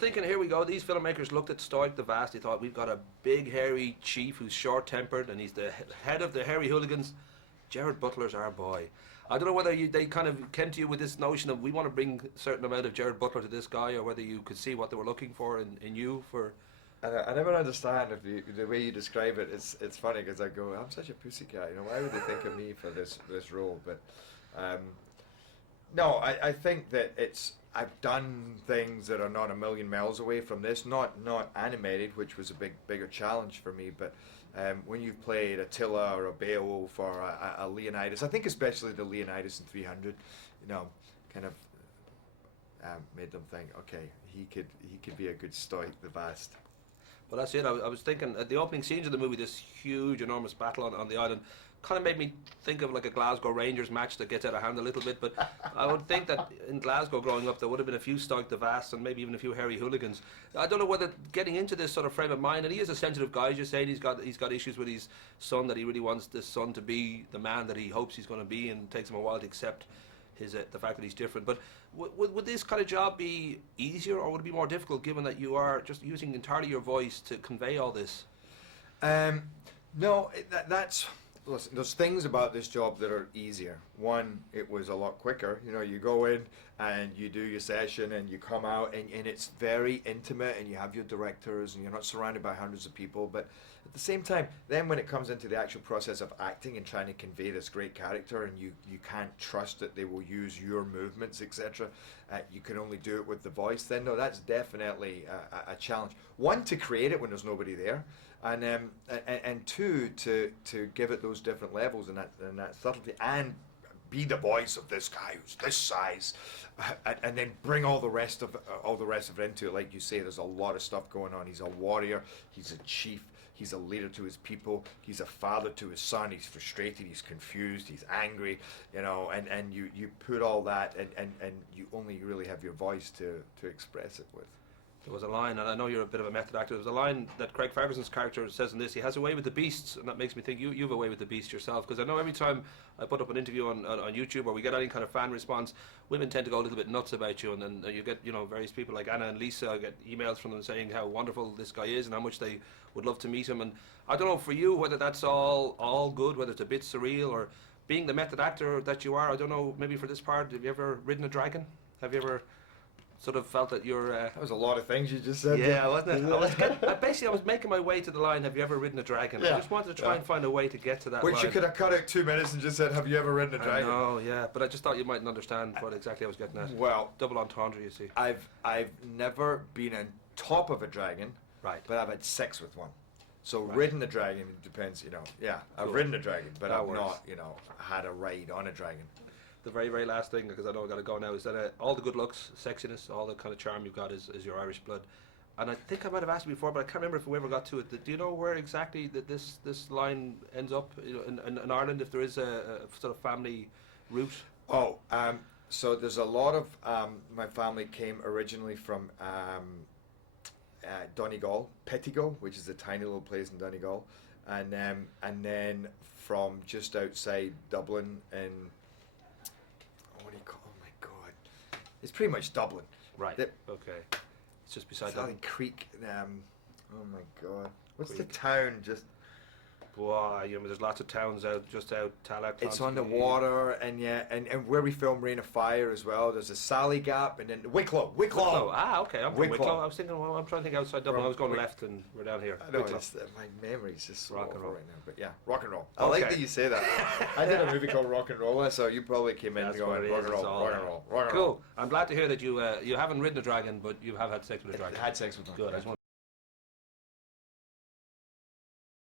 thinking, here we go. These filmmakers looked at Stoick the Vast. They thought, we've got a big, hairy chief who's short-tempered, and he's the head of the hairy hooligans. Gerard Butler's our boy. I don't know whether they kind of came to you with this notion of, we want to bring a certain amount of Gerard Butler to this guy, or whether you could see what they were looking for in you for... I never understand the way you describe it. It's funny because I go, I'm such a pussycat. Why would they think of me for this role? But no, I think that I've done things that are not a million miles away from this. Not animated, which was a bigger challenge for me. But when you've played Attila or a Beowulf or a Leonidas, I think especially the Leonidas in 300, kind of made them think, okay, he could be a good Stoick the Vast. Well, that's it. I was thinking, at the opening scenes of the movie, this huge, enormous battle on the island kind of made me think of like a Glasgow Rangers match that gets out of hand a little bit. But I would think that in Glasgow growing up, there would have been a few Stoick the Vast and maybe even a few hairy hooligans. I don't know whether getting into this sort of frame of mind, and he is a sensitive guy, as you're saying, he's got issues with his son, that he really wants this son to be the man that he hopes he's going to be, and it takes him a while to accept the fact that he's different. But would this kind of job be easier, or would it be more difficult, given that you are just using entirely your voice to convey all this? No, that's... Listen, there's things about this job that are easier. One, it was a lot quicker. You go in and you do your session and you come out and it's very intimate, and you have your directors and you're not surrounded by hundreds of people. But at the same time, then when it comes into the actual process of acting and trying to convey this great character, and you can't trust that they will use your movements, etc., you can only do it with the voice, then no, that's definitely a challenge. One, to create it when there's nobody there, and two, to give it those different levels and that subtlety, and be the voice of this guy who's this size, and then bring all the rest of it into it. Like you say, there's a lot of stuff going on. He's a warrior, he's a chief, he's a leader to his people, he's a father to his son, he's frustrated, he's confused, he's angry, and you put all that, and you only really have your voice to express it with. There was a line, and I know you're a bit of a method actor, there was a line that Craig Ferguson's character says in this: he has a way with the beasts, and that makes me think you have a way with the beast yourself, because I know every time I put up an interview on YouTube, or we get any kind of fan response, women tend to go a little bit nuts about you, and then you get various people like Anna and Lisa, get emails from them saying how wonderful this guy is and how much they would love to meet him. And I don't know for you whether that's all good, whether it's a bit surreal, or being the method actor that you are. I don't know, maybe for this part, have you ever ridden a dragon? Have you ever sort of felt that you're... That was a lot of things you just said. Yeah, wasn't it? Basically, I was making my way to the line, have you ever ridden a dragon? Yeah. I just wanted to try and find a way to get to that Which line. you could have cut out 2 minutes and just said, have you ever ridden a dragon? Oh, yeah, but I just thought you mightn't understand what exactly I was getting at. Well... Double entendre, you see. I've never been on top of a dragon, right? But I've had sex with one. So right. Ridden a dragon, depends, yeah. Cool. I've ridden a dragon, but that I've works. not, had a ride on a dragon. The very, very last thing, because I know I've got to go now, is that all the good looks, sexiness, all the kind of charm you've got is your Irish blood. And I think I might have asked you before, but I can't remember if we ever got to it. Do you know where exactly that this line ends up in Ireland, if there is a sort of family route? Oh, so there's a lot of, my family came originally from Donegal, Pettigo, which is a tiny little place in Donegal, and then from just outside Dublin in... Oh my God! It's pretty much Dublin. Right. Okay. It's just beside Dublin. Creek. Oh my God! What's Creek. the town? Just. Wow, there's lots of towns just out Tallaght. It's on the water, and where we film Rain of Fire as well. There's a Sally Gap, and then Wicklow. Ah, okay. I'm from Wicklow. I was thinking, I'm trying to think outside Dublin. I was going left, and we're down here. I know, my memory's just so rock and roll right now. But yeah, rock and roll. Okay. I like that you say that. I did a movie called Rock and Roll, so you probably came in going rock and roll. Cool. I'm glad to hear that you haven't ridden a dragon, but you have had sex with a dragon. I had sex with one. Good.